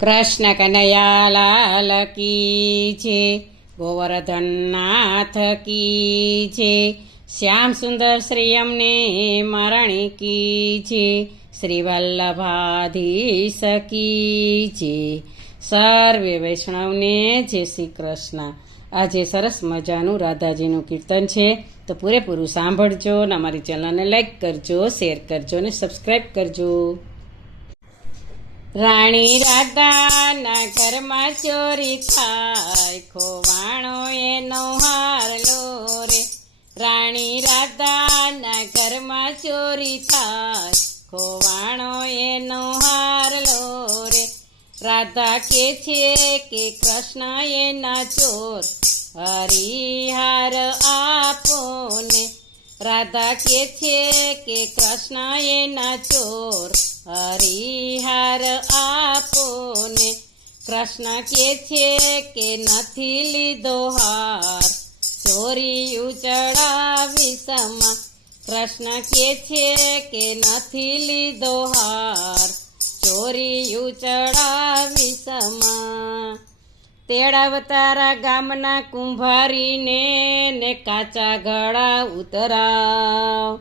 કૃષ્ણ કનૈયાલાલ કી છે ગોવર્ધન નાથ કી છે, શ્યામ સુંદર શ્રી અમને મરણી કી છે, શ્રી વલ્લભાધીશ કી છે. સર્વે વૈષ્ણવને જય શ્રી કૃષ્ણ. આજે સરસ મજાનું રાધાજીનું કીર્તન છે. તો પૂરેપૂરું સાંભળજો અને અમારી ચેનલને લાઈક કરજો, શેર કરજો અને સબસ્ક્રાઈબ કરજો. રાણી રાધાના ઘરમાં ચોરી થાય, ખોવાણો એનો હારલો રે. રાણી રાધાના ઘરમાં ચોરી થાય, ખોવાણો એનો હારલો રે. રાધા કે છે કે કૃષ્ણ એના ચોર, હરિહાર આપોને રાધા કે છે કે કૃષ્ણ એના ચોર, હરિહાર આપોને. કૃષ્ણ કે છે કે નથી લીધો હાર, ચોરી ઉચડાવી સમા. કૃષ્ણ કે છે કે નથી લીધો હાર, ચોરી ઉચડાવી સમા. તેડાવતારા ગામના કુંભારીને ને કાચા ગળા ઉતરાવ.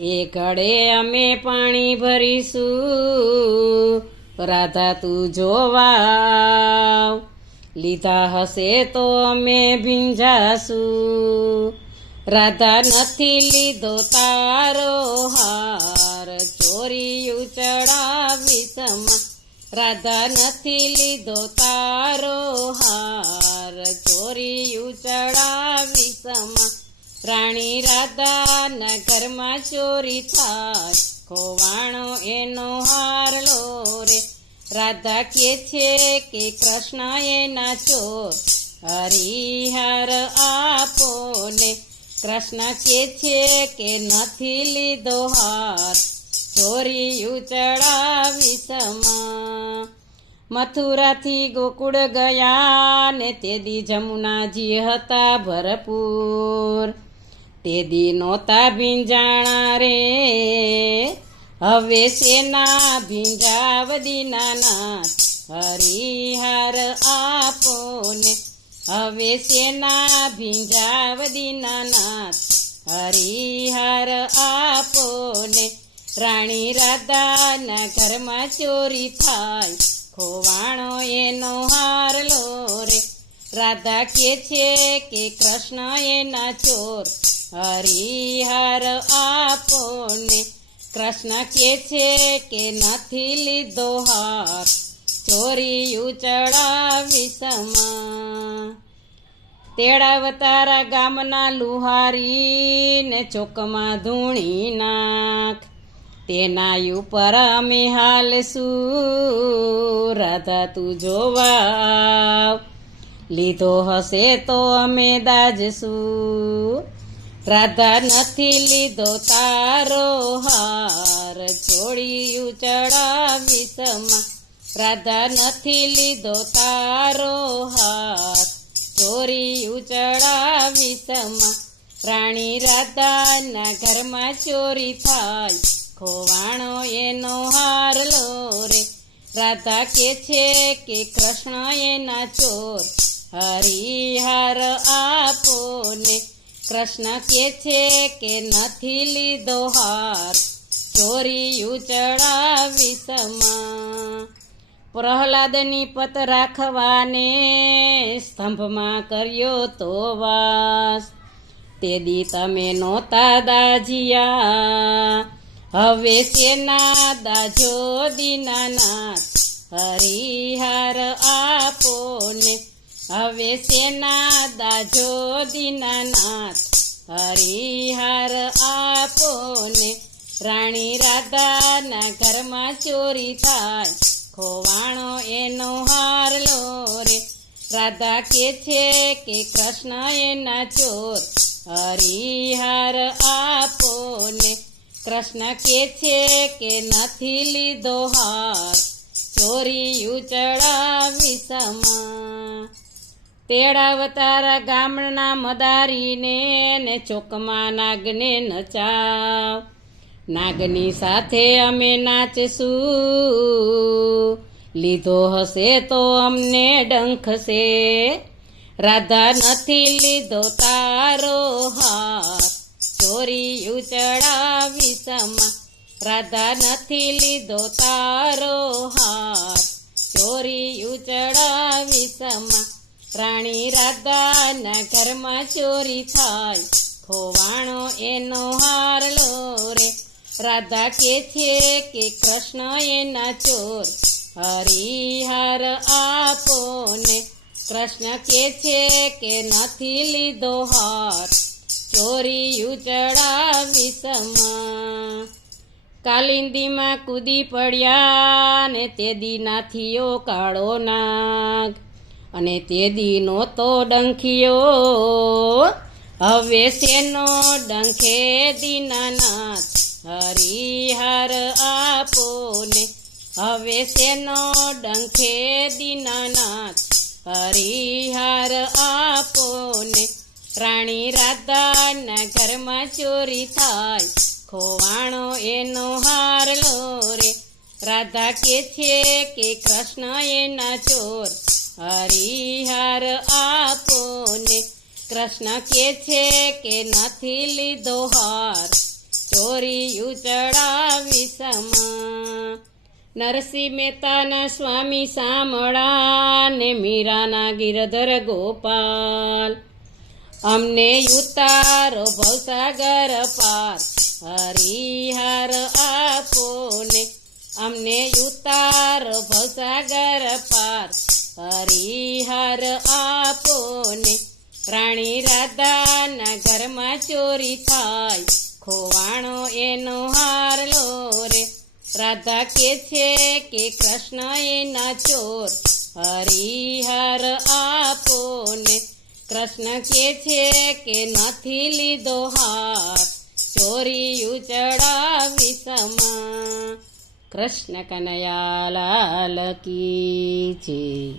એ ઘડે અમે પાણી ભરીશું, રાધા તું જોવાવ. લીધા હશે તો અમે ભીંજાશું. રાધા નથી લીધો તારો હાર, ચોરી ચડાવી સમા રાધા નથી લીધો તારો હાર. ચોરી ચડાવી સમા. રાણી રાધાના ઘરમાં ચોરી થાય ખોવાણો એનો હારલો રે. રાધા કે છે કે કૃષ્ણ એના ચોર. હરિહાર આપોને. કૃષ્ણ કે છે કે નથી લીધો હાર. ચોરી ચડાવી સમા મથુરાથી ગોકુળ ગયા ને તેદી જમુનાજી હતા ભરપૂર. તેદી નહોતા ભીંજાણા રે. હવે સેના ભીંજાવ દીનાનાથ આપો આપોને. હવે સેના ભીંજાવ દીનાનાથ આપો આપોને. રાણી રાધાના ઘરમાં ચોરી થાય. ખોવાણો એનો હારલો રે. રાધા કે છે કે કૃષ્ણ એના ચોર. હરિહાર આપોને કૃષ્ણ કે છે કે નથી લીધો હાર. ચોરી ચડાવી સમા તેડાવતારા ગામના લુહારીને ચોકમાં ધૂણી નાખ. તેના ઉપર અમે હાલશું રાધા તું જોવા લીધો હશે તો અમે દાજશું રાધા નથી લીધો તારો હાર છોડ્યું ચડાવીશમાં રાધા નથી લીધો તારો હાર ચોરી ચડાવીશમાં પ્રાણી રાણી રાધાના ઘરમાં ચોરી થાય. ખોવાણો એનો હારલો રે. રાધા કે છે કે કૃષ્ણ એના ચોર. હરિહાર આપોને કૃષ્ણ કે છે કે નથી લીધો હાર. ચોરી ચડાવી સમા. પ્રહલાદની પત રાખવાને સ્તંભમાં કર્યો તો વાસ. તે દી તમે નહોતા દાજિયા હવે સેના દાજો દીનાનાથ, હરિહાર આપોને. હવે સેના દાજો દીનાનાથ, હરિહાર આપોને. રાણી રાધાના ઘરમાં ચોરી થાય, ખોવાણો એનો હારલો રે. રાધા કે છે કે કૃષ્ણ એના ચોર, હરિહાર આપોને. કૃષ્ણ કે છે કે નથી લીધો હાર? ચોરી ચડાવી સમા તેડાવતારા ગામના મદારીને ને ચોકમાં નાગને નચાવ. નાગની સાથે અમે નાચશું. લીધો હશે તો અમને ડંખશે. રાધા નથી લીધો તારો હાર. ચોરીયું ચડાવી સમા રાધા નથી લીધો તારો હાર. ચોરીયું ચડાવી સમા રાણી રાધાના ઘરમાં ચોરી થાય. ખોવાણો એનો હાર લો રે. રાધા કે છે કે કૃષ્ણ એના ચોર. હરિહાર આપો ને કૃષ્ણ કે છે કે નથી લીધો હાર. ચોરી ચડાવી સમા કાલિંદીમાં કૂદી પડ્યા ને તે દી નાથીયો કાળો નાગ. અને તે દીનો તો ડંખિયો. હવે શેનો ડંખે દીનાનાથ હરિહર આપો ને હવે શેનો ડંખે દીનાનાથ હરિહર આપો ને રાણી રાધાના ઘરમાં ચોરી થાય. ખોવાણો એનો હાર લો રે. રાધા કે છે કે કૃષ્ણ એના ચોર. હરિહાર આપો ને. કૃષ્ણ કે છે કે નથી લીધો હાર. ચોરી ઉચડાવી સમા. નરસિંહ મહેતાના સ્વામી સામળા ને મીરાના ગિરધર ગોપાલ. અમને ઉતારો ભવસાગર પાર, હરિહાર આપો ને અમને ઉતારો ભવસાગર પાર, હરિહાર આપો ને રાણી રાધાના ઘરમાં ચોરી થાય, ખોવાણો એનો હારલો રે. રાધા કે છે કે કૃષ્ણ એના ચોર, હરિહાર આપો ને કૃષ્ણ કે છે કે નથી લીધો હાથ? ચોરી ચડાવી સમા? કૃષ્ણ કનૈયાલાલ કી છે